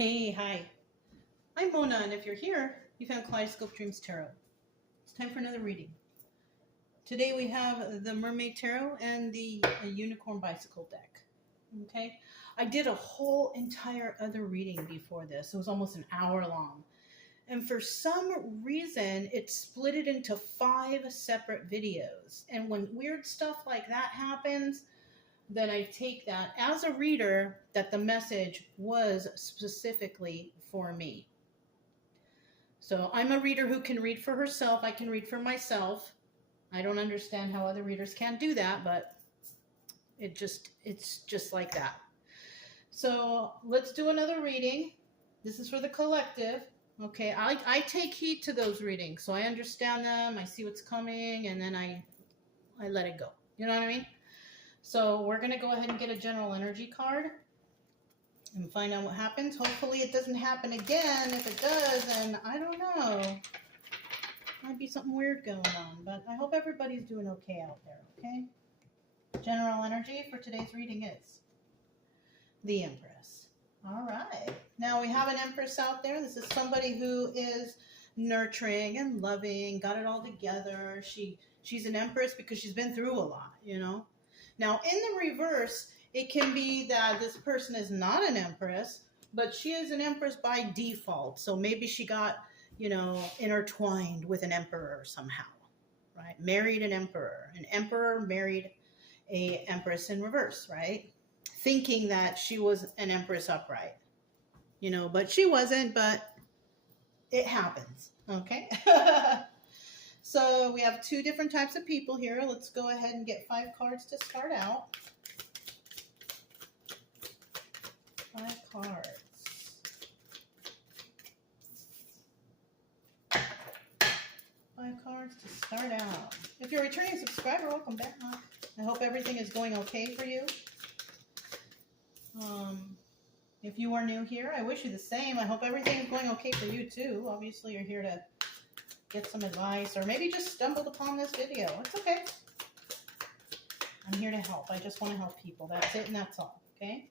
Hey, hi. I'm Mona, and if you're here, you found Kaleidoscope Dreams Tarot. It's time for another reading. Today we have the Mermaid Tarot and the Unicorn Bicycle deck. Okay? I did a whole entire other reading before this. It was almost an hour long. And for some reason, it split it into 5 separate videos. And when weird stuff like that happens, then I take that as a reader that the message was specifically for me. So I'm a reader who can read for herself. I can read for myself. I don't understand how other readers can't do that, but it's just like that. So let's do another reading. This is for the collective. Okay, I take heed to those readings, so I understand them, I see what's coming, and then I let it go. You know what I mean? So we're going to go ahead and get a general energy card and find out what happens. Hopefully it doesn't happen again. If it does, then I don't know. Might be something weird going on, but I hope everybody's doing okay out there, okay? General energy for today's reading is the Empress. All right. Now we have an Empress out there. This is somebody who is nurturing and loving, got it all together. She's an Empress because she's been through a lot, you know? Now, in the reverse, it can be that this person is not an Empress, but she is an Empress by default. So maybe she got, intertwined with an emperor somehow, right? Married an emperor. An emperor married a Empress in reverse, right? Thinking that she was an Empress upright, but she wasn't, but it happens, okay? So we have 2 different types of people here. Let's go ahead and get 5 cards to start out. 5 cards. 5 cards to start out. If you're a returning subscriber, welcome back. I hope everything is going okay for you. If you are new here, I wish you the same. I hope everything is going okay for you too. Obviously, you're here to get some advice, or maybe just stumbled upon this video. It's okay. I'm here to help. I just want to help people. That's it, and that's all, okay?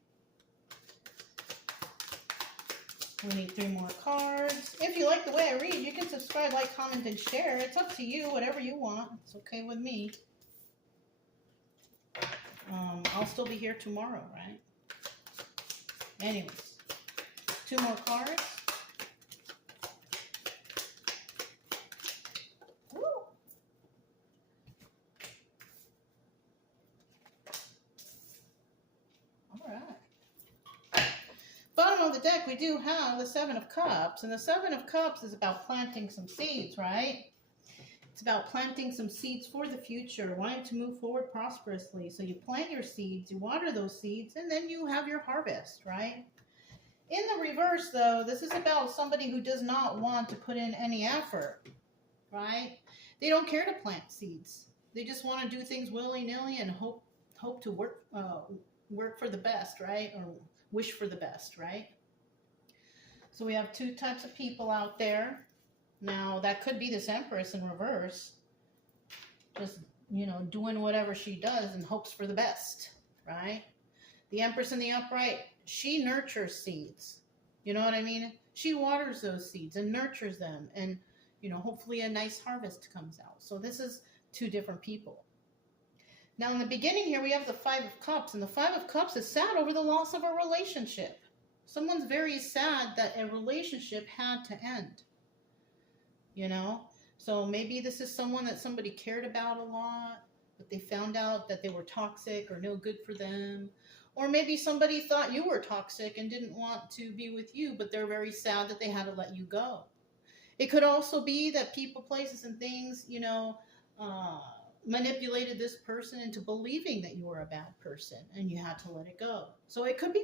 We need 3 more cards. If you like the way I read, you can subscribe, like, comment, and share. It's up to you, whatever you want. It's okay with me. I'll still be here tomorrow, right? Anyways, 2 more cards. Woo. All right. Bottom of the deck, we do have the 7 of Cups, and the 7 of Cups is about planting some seeds, right? It's about planting some seeds for the future, wanting to move forward prosperously. So you plant your seeds, you water those seeds, and then you have your harvest, right? In the reverse, though, this is about somebody who does not want to put in any effort, right? They don't care to plant seeds. They just want to do things willy-nilly and hope to work for the best, right? Or wish for the best, right? So we have 2 types of people out there. Now, that could be this Empress in reverse, just, doing whatever she does and hopes for the best, right? The Empress in the upright, she nurtures seeds. You know what I mean? She waters those seeds and nurtures them, and, hopefully a nice harvest comes out. So this is 2 different people. Now, in the beginning here, we have the 5 of Cups, and the 5 of Cups is sad over the loss of a relationship. Someone's very sad that a relationship had to end. So maybe this is someone that somebody cared about a lot, but they found out that they were toxic or no good for them. Or maybe somebody thought you were toxic and didn't want to be with you, but they're very sad that they had to let you go. It could also be that people, places, and things, manipulated this person into believing that you were a bad person and you had to let it go. So it could be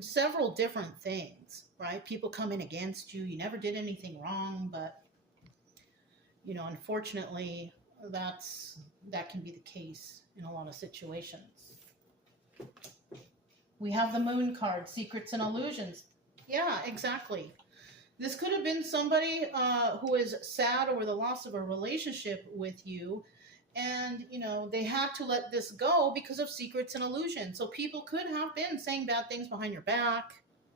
several different things, right? People coming against you. You never did anything wrong, but unfortunately, that can be the case in a lot of situations. We have the Moon card, Secrets and Illusions. Yeah, exactly. This could have been somebody who is sad over the loss of a relationship with you, and, they had to let this go because of secrets and illusions. So people could have been saying bad things behind your back,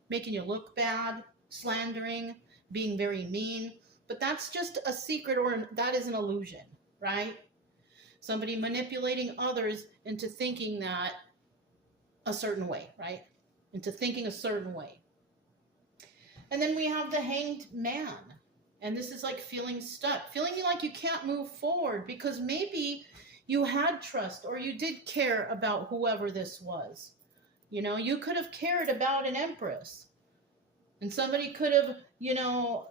making you look bad, slandering, being very mean. But that's just a secret, or that is an illusion, right? Somebody manipulating others into thinking that a certain way, right? Into thinking a certain way. And then we have the Hanged Man. And this is like feeling stuck, feeling like you can't move forward because maybe you had trust or you did care about whoever this was. You know, you could have cared about an empress. And somebody could have, you know,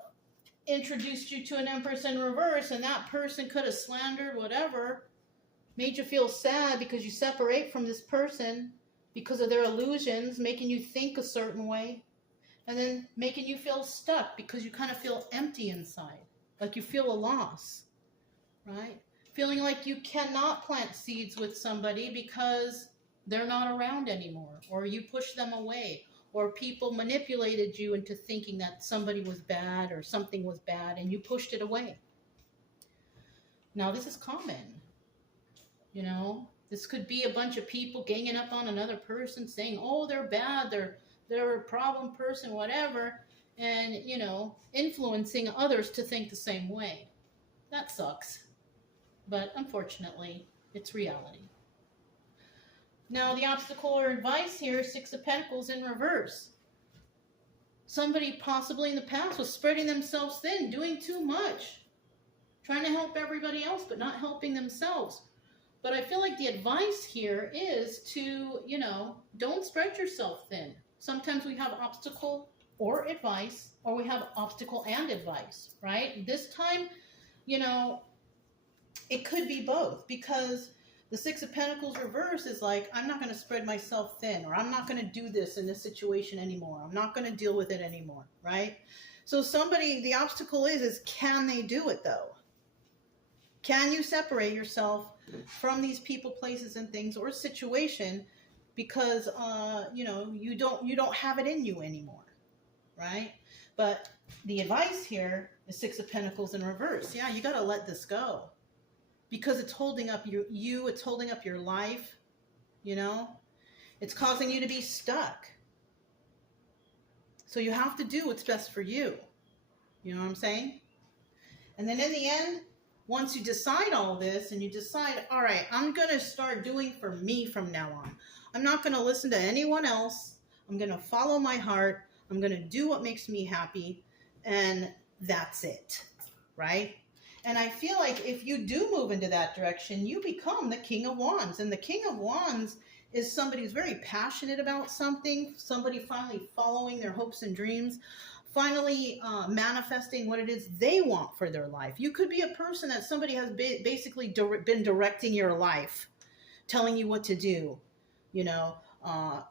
introduced you to an empress in reverse, and that person could have slandered whatever, made you feel sad because you separate from this person because of their illusions, making you think a certain way. And then making you feel stuck because you kind of feel empty inside, like you feel a loss, right? Feeling like you cannot plant seeds with somebody because they're not around anymore, or you push them away, or people manipulated you into thinking that somebody was bad or something was bad and you pushed it away. Now, this is common, you know? This could be a bunch of people ganging up on another person saying, oh, they're bad, they're a problem person, whatever, and, you know, influencing others to think the same way. That sucks. But unfortunately, it's reality. Now, the obstacle or advice here, Six of Pentacles in reverse. Somebody possibly in the past was spreading themselves thin, doing too much, trying to help everybody else, but not helping themselves. But I feel like the advice here is to, you know, don't spread yourself thin. Sometimes we have obstacle or advice, or we have obstacle and advice, right? This time, you know, it could be both, because the Six of Pentacles reverse is like, I'm not going to spread myself thin, or I'm not going to do this in this situation anymore. I'm not going to deal with it anymore, right? So somebody, the obstacle is can they do it though? Can you separate yourself from these people, places, and things, or situation because, you know, you don't have it in you anymore, right? But the advice here is Six of Pentacles in reverse. Yeah, you got to let this go because it's holding up you, it's holding up your life, you know? It's causing you to be stuck. So you have to do what's best for you. You know what I'm saying? And then in the end, once you decide all this and you decide, all right, I'm going to start doing for me from now on. I'm not going to listen to anyone else. I'm going to follow my heart. I'm going to do what makes me happy. And that's it, right? And I feel like if you do move into that direction, you become the King of Wands. And the King of Wands is somebody who's very passionate about something, somebody finally following their hopes and dreams, finally manifesting what it is they want for their life. You could be a person that somebody has basically been directing your life, telling you what to do, you know,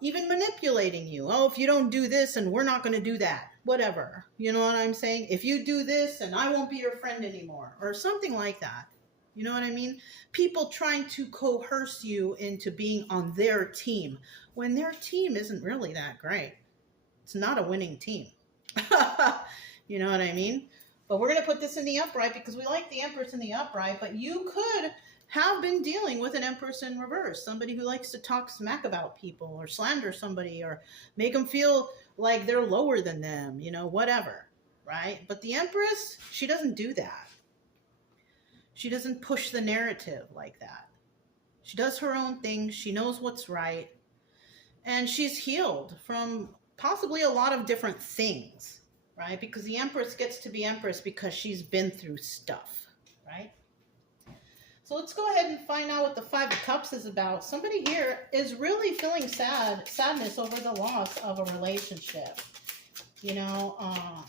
even manipulating you. Oh, if you don't do this and we're not going to do that, whatever. You know what I'm saying? If you do this and I won't be your friend anymore, or something like that. You know what I mean? People trying to coerce you into being on their team when their team isn't really that great. It's not a winning team. You know what I mean? But we're going to put this in the upright because we like the Empress in the upright, but you could have been dealing with an Empress in reverse, somebody who likes to talk smack about people or slander somebody or make them feel like they're lower than them, you know, whatever, right? But the Empress, she doesn't do that. She doesn't push the narrative like that. She does her own thing. She knows what's right. And she's healed from possibly a lot of different things, right? Because the Empress gets to be Empress because she's been through stuff, right? So let's go ahead and find out what the Five of Cups is about. Somebody here is really feeling sadness over the loss of a relationship. You know,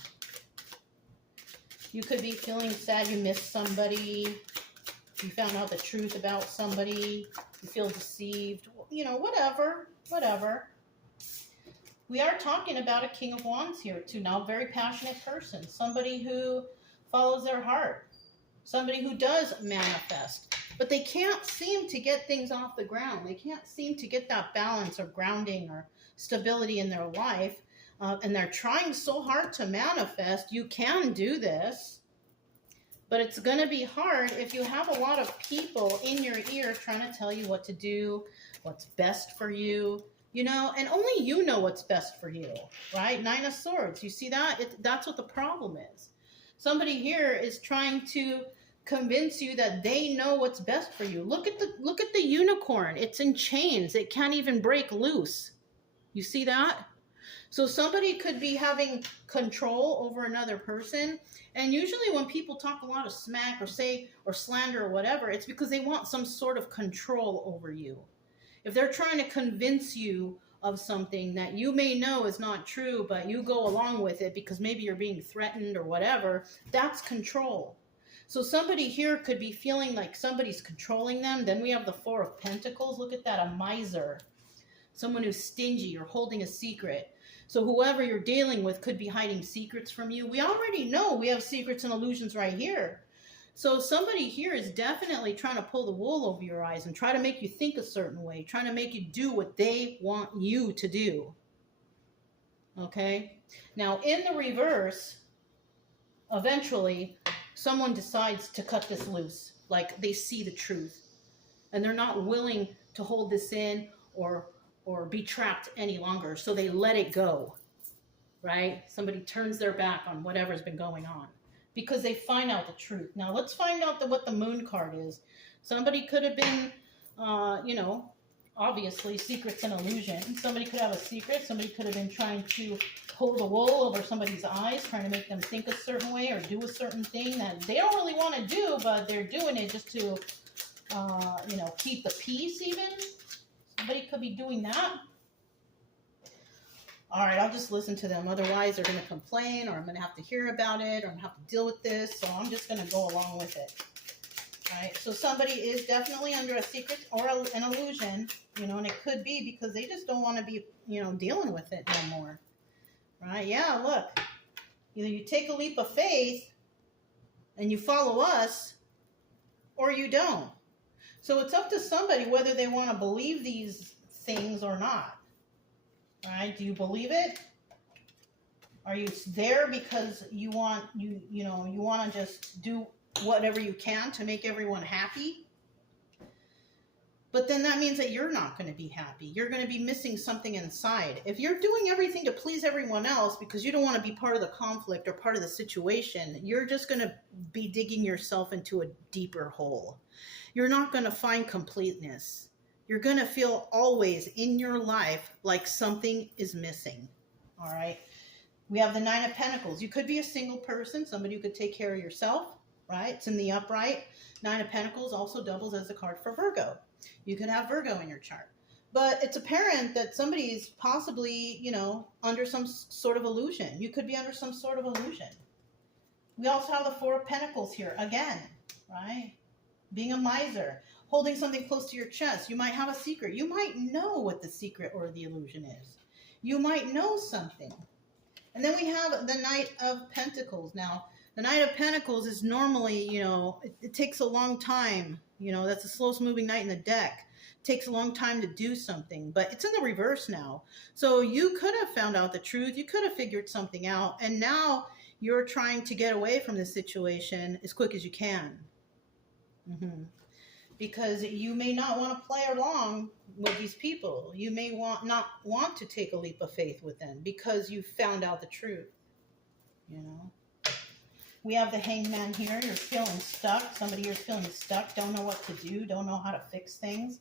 you could be feeling sad you missed somebody. You found out the truth about somebody. You feel deceived. You know, whatever. We are talking about a King of Wands here too. Now, a very passionate person. Somebody who follows their heart. Somebody who does manifest. But they can't seem to get things off the ground. They can't seem to get that balance or grounding or stability in their life. And they're trying so hard to manifest. You can do this. But it's going to be hard if you have a lot of people in your ear trying to tell you what to do, what's best for you. You know, and only you know what's best for you, right? Nine of Swords. You see that? That's what the problem is. Somebody here is trying to convince you that they know what's best for you. Look at the unicorn. It's in chains. It can't even break loose. You see that? So somebody could be having control over another person. And usually when people talk a lot of smack or say or slander or whatever, it's because they want some sort of control over you. If they're trying to convince you of something that you may know is not true, but you go along with it because maybe you're being threatened or whatever, that's control. So somebody here could be feeling like somebody's controlling them. Then we have the Four of Pentacles. Look at that, a miser. Someone who's stingy or holding a secret. So whoever you're dealing with could be hiding secrets from you. We already know we have secrets and illusions right here. So somebody here is definitely trying to pull the wool over your eyes and try to make you think a certain way, trying to make you do what they want you to do. Okay? Now, in the reverse, eventually, someone decides to cut this loose. Like, they see the truth. And they're not willing to hold this in or be trapped any longer. So they let it go. Right? Somebody turns their back on whatever's been going on, because they find out the truth. Now, let's find out what the Moon card is. Somebody could have been, you know, obviously secrets and illusion. Somebody could have a secret. Somebody could have been trying to pull the wool over somebody's eyes, trying to make them think a certain way or do a certain thing that they don't really want to do, but they're doing it just to, you know, keep the peace even. Somebody could be doing that. All right, I'll just listen to them. Otherwise, they're going to complain, or I'm going to have to hear about it, or I'm going to have to deal with this. So I'm just going to go along with it. All right, so somebody is definitely under a secret or an illusion, you know, and it could be because they just don't want to be, you know, dealing with it no more. Right? Yeah, look. Either you take a leap of faith and you follow us, or you don't. So it's up to somebody whether they want to believe these things or not. All right, do you believe it? Are you there because you want you want to just do whatever you can to make everyone happy? But then that means that you're not going to be happy. You're going to be missing something inside. If you're doing everything to please everyone else because you don't want to be part of the conflict or part of the situation, you're just going to be digging yourself into a deeper hole. You're not going to find completeness. You're going to feel always in your life like something is missing. All right. We have the Nine of Pentacles. You could be a single person, somebody who could take care of yourself, right? It's in the upright. Nine of Pentacles also doubles as a card for Virgo. You could have Virgo in your chart. But it's apparent that somebody is possibly, you know, under some sort of illusion. You could be under some sort of illusion. We also have the Four of Pentacles here again, right? Being a miser. Holding something close to your chest. You might have a secret. You might know what the secret or the illusion is. You might know something. And then we have the Knight of Pentacles. Now, the Knight of Pentacles is normally, you know, it takes a long time. You know, that's the slowest moving knight in the deck. It takes a long time to do something. But it's in the reverse now. So you could have found out the truth. You could have figured something out. And now you're trying to get away from this situation as quick as you can. Because you may not want to play along with these people. You may not want to take a leap of faith with them because you found out the truth. You know. We have the Hangman here. You're feeling stuck. Somebody here is feeling stuck. Don't know what to do. Don't know how to fix things.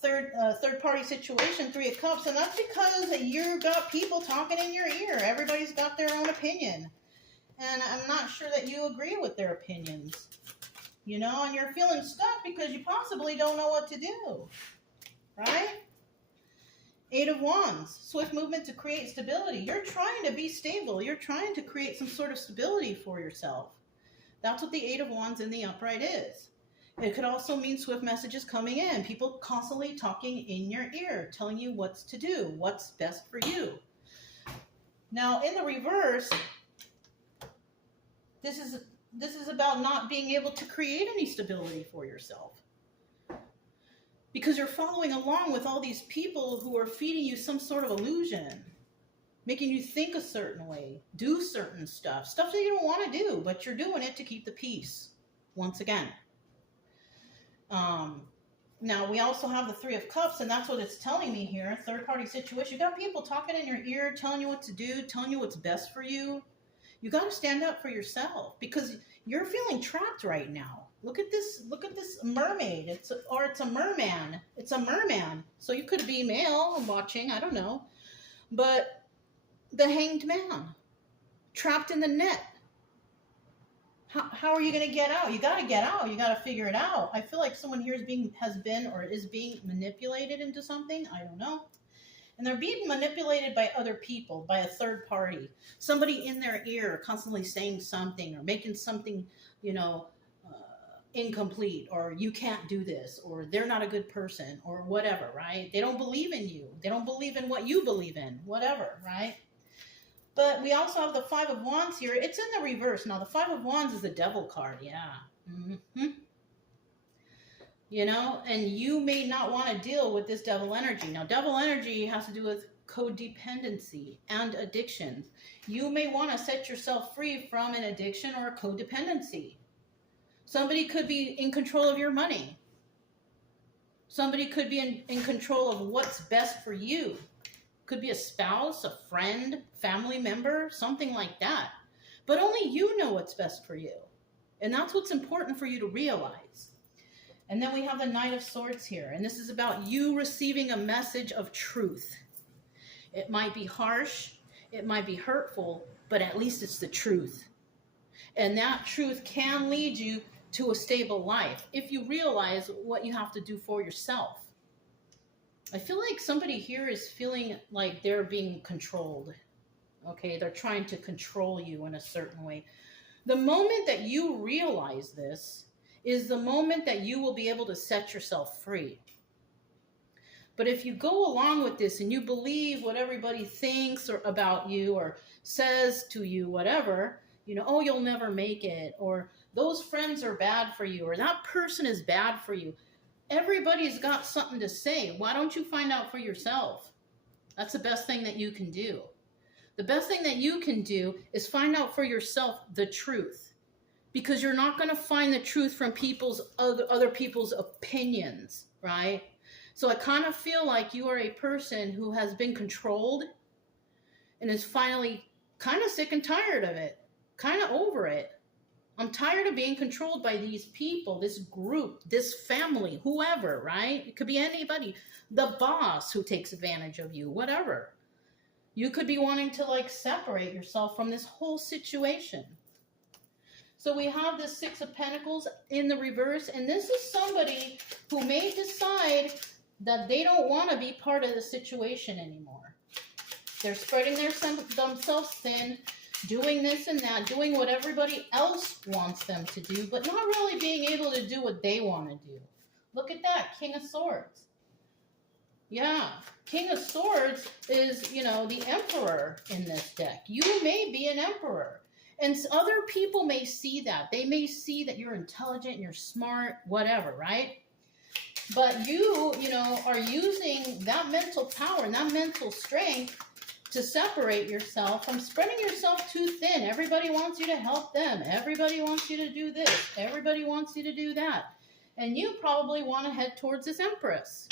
Third party situation, Three of Cups, and that's because you got people talking in your ear. Everybody's got their own opinion, and I'm not sure that you agree with their opinions. You know, and you're feeling stuck because you possibly don't know what to do, right? Eight of Wands, swift movement to create stability. You're trying to be stable. You're trying to create some sort of stability for yourself. That's what the Eight of Wands in the upright is. It could also mean swift messages coming in. People constantly talking in your ear, telling you what to do, what's best for you. Now, in the reverse, this is about not being able to create any stability for yourself. Because you're following along with all these people who are feeding you some sort of illusion, making you think a certain way, do certain stuff that you don't want to do, but you're doing it to keep the peace, once again. Now, we also have the Three of Cups, and that's what it's telling me here. Third-party situation. You got people talking in your ear, telling you what to do, telling you what's best for you. You got to stand up for yourself because you're feeling trapped right now. Look at this mermaid. It's a merman. It's a merman. So you could be male watching, I don't know. But the Hanged Man, trapped in the net. How are you going to get out? You got to get out. You got to figure it out. I feel like someone here is being manipulated into something. I don't know. And they're being manipulated by other people, by a third party. Somebody in their ear constantly saying something or making something, incomplete, or you can't do this, or they're not a good person, or whatever, right? They don't believe in you. They don't believe in what you believe in, whatever, right? But we also have the Five of Wands here. It's in the reverse. Now, the Five of Wands is the Devil card. Yeah. Mm-hmm. And you may not want to deal with this devil energy. Now, devil energy has to do with codependency and addictions. You may want to set yourself free from an addiction or a codependency. Somebody could be in control of your money. Somebody could be in control of what's best for you. Could be a spouse, a friend, family member, something like that. But only you know what's best for you. And that's what's important for you to realize. And then we have the Knight of Swords here. And this is about you receiving a message of truth. It might be harsh. It might be hurtful. But at least it's the truth. And that truth can lead you to a stable life if you realize what you have to do for yourself. I feel like somebody here is feeling like they're being controlled. Okay, they're trying to control you in a certain way. The moment that you realize this is the moment that you will be able to set yourself free. But if you go along with this and you believe what everybody thinks or about you or says to you, whatever, oh, you'll never make it, or those friends are bad for you, or that person is bad for you. Everybody's got something to say. Why don't you find out for yourself? That's the best thing that you can do. The best thing that you can do is find out for yourself the truth. Because you're not going to find the truth from other people's opinions, right? So I kind of feel like you are a person who has been controlled and is finally kind of sick and tired of it, kind of over it. I'm tired of being controlled by these people, this group, this family, whoever, right? It could be anybody. The boss who takes advantage of you, whatever. You could be wanting to separate yourself from this whole situation. So we have this Six of Pentacles in the reverse, and this is somebody who may decide that they don't want to be part of the situation anymore. They're spreading themselves thin, doing this and that, doing what everybody else wants them to do, but not really being able to do what they want to do. Look at that, King of Swords. Yeah, King of Swords is, the Emperor in this deck. You may be an Emperor. And other people may see that. They may see that you're intelligent, you're smart, whatever, right? But you are using that mental power and that mental strength to separate yourself from spreading yourself too thin. Everybody wants you to help them. Everybody wants you to do this. Everybody wants you to do that. And you probably want to head towards this Empress.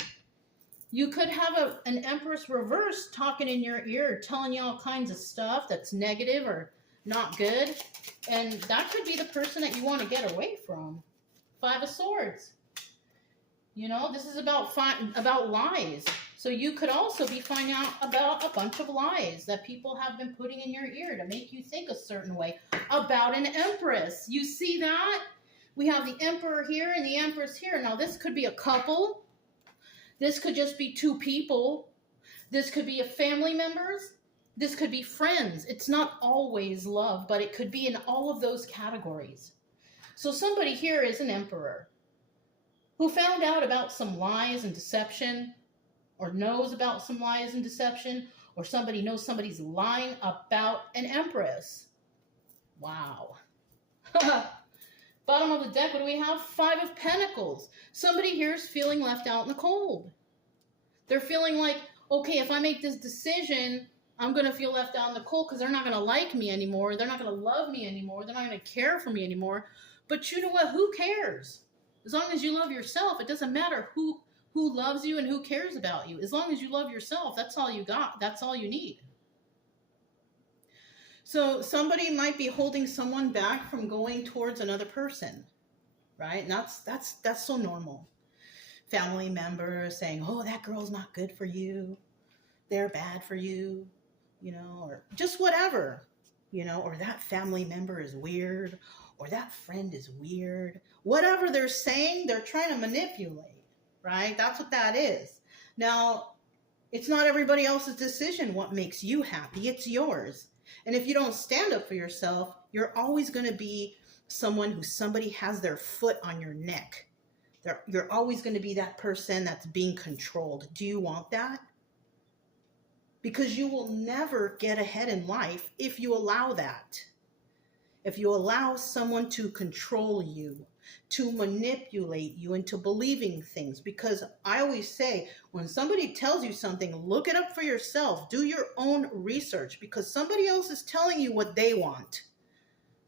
You could have an Empress reverse talking in your ear, telling you all kinds of stuff that's negative or not good. And that could be the person that you want to get away from. Five of Swords. This is about lies. So you could also be finding out about a bunch of lies that people have been putting in your ear to make you think a certain way about an Empress. You see that? We have the Emperor here and the Empress here. Now, this could be a couple. This could just be two people. This could be a family members. This could be friends. It's not always love, but it could be in all of those categories. So somebody here is an Emperor who found out about some lies and deception, or knows about some lies and deception, or somebody knows somebody's lying about an Empress. Wow. Bottom of the deck, what do we have? Five of Pentacles. Somebody here is feeling left out in the cold. They're feeling like, okay, if I make this decision, I'm going to feel left out in the cold because they're not going to like me anymore. They're not going to love me anymore. They're not going to care for me anymore. But you know what? Who cares? As long as you love yourself, it doesn't matter who loves you and who cares about you. As long as you love yourself, that's all you got. That's all you need. So somebody might be holding someone back from going towards another person, right? And that's so normal. Family members saying, oh, that girl's not good for you. They're bad for you, or just whatever, or that family member is weird, or that friend is weird. Whatever they're saying, they're trying to manipulate, right? That's what that is. Now, it's not everybody else's decision what makes you happy. It's yours. And if you don't stand up for yourself, you're always going to be someone who somebody has their foot on your neck. You're always going to be that person that's being controlled. Do you want that? Because you will never get ahead in life if you allow that. If you allow someone to control you, to manipulate you into believing things. Because I always say, when somebody tells you something, look it up for yourself. Do your own research, because somebody else is telling you what they want,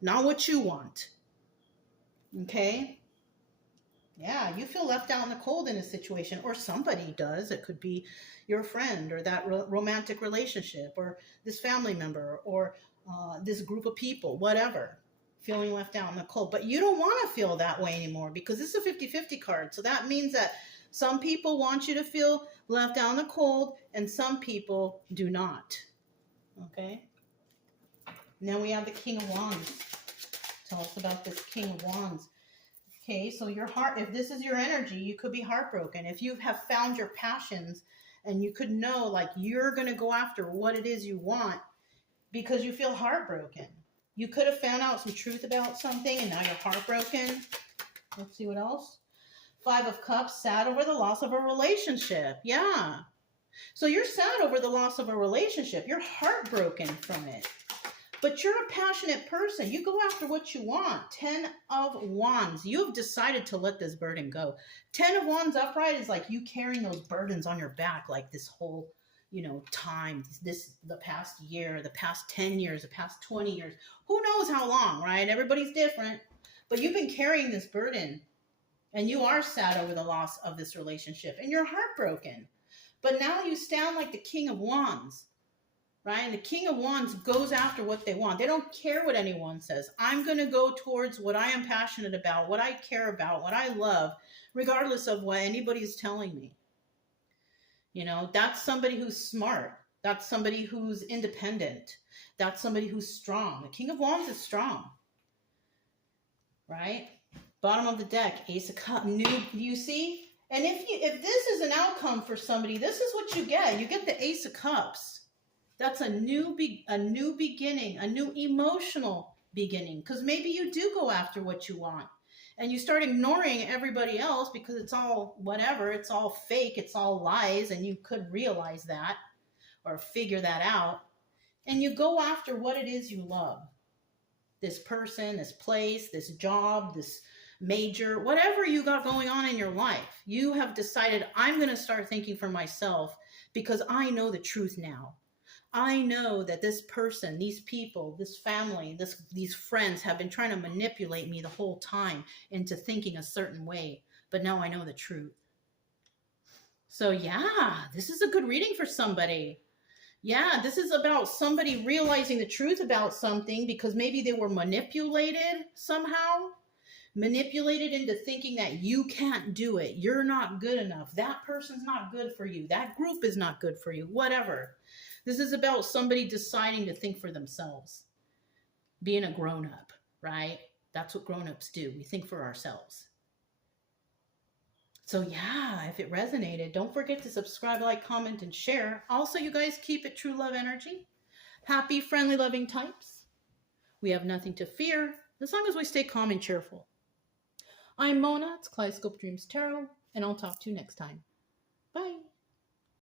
not what you want. Okay? Yeah, you feel left out in the cold in a situation, or somebody does. It could be your friend, or that romantic relationship, or this family member, or this group of people, whatever, feeling left out in the cold. But you don't want to feel that way anymore, because this is a 50-50 card. So that means that some people want you to feel left out in the cold, and some people do not. Okay? And then we have the King of Wands. Tell us about this King of Wands. Okay, so your heart, if this is your energy, you could be heartbroken. If you have found your passions and you could know, like, you're going to go after what it is you want because you feel heartbroken. You could have found out some truth about something and now you're heartbroken. Let's see what else. 5 of Cups, sad over the loss of a relationship. Yeah. So you're sad over the loss of a relationship. You're heartbroken from it. But you're a passionate person. You go after what you want. 10 of Wands. You have decided to let this burden go. 10 of Wands upright is like you carrying those burdens on your back, like this whole, time, the past year, the past 10 years, the past 20 years. Who knows how long, right? Everybody's different. But you've been carrying this burden, and you are sad over the loss of this relationship, and you're heartbroken. But now you stand like the King of Wands. Right? And the King of Wands goes after what they want. They don't care what anyone says. I'm going to go towards what I am passionate about, what I care about, what I love, regardless of what anybody's telling me. That's somebody who's smart. That's somebody who's independent. That's somebody who's strong. The King of Wands is strong. Right? Bottom of the deck, Ace of Cups. You see? And if this is an outcome for somebody, this is what you get. You get the Ace of Cups. That's a new beginning, a new emotional beginning. Because maybe you do go after what you want. And you start ignoring everybody else because it's all whatever. It's all fake. It's all lies. And you could realize that or figure that out. And you go after what it is you love. This person, this place, this job, this major, whatever you got going on in your life. You have decided, I'm going to start thinking for myself because I know the truth now. I know that this person, these people, this family, these friends have been trying to manipulate me the whole time into thinking a certain way. But now I know the truth. So yeah, this is a good reading for somebody. Yeah, this is about somebody realizing the truth about something because maybe they were manipulated somehow. Manipulated into thinking that you can't do it. You're not good enough. That person's not good for you. That group is not good for you. Whatever. This is about somebody deciding to think for themselves. Being a grown-up, right? That's what grown-ups do. We think for ourselves. So yeah, if it resonated, don't forget to subscribe, like, comment, and share. Also, you guys keep it true love energy. Happy, friendly, loving types. We have nothing to fear as long as we stay calm and cheerful. I'm Mona. It's Kaleidoscope Dreams Tarot, and I'll talk to you next time. Bye.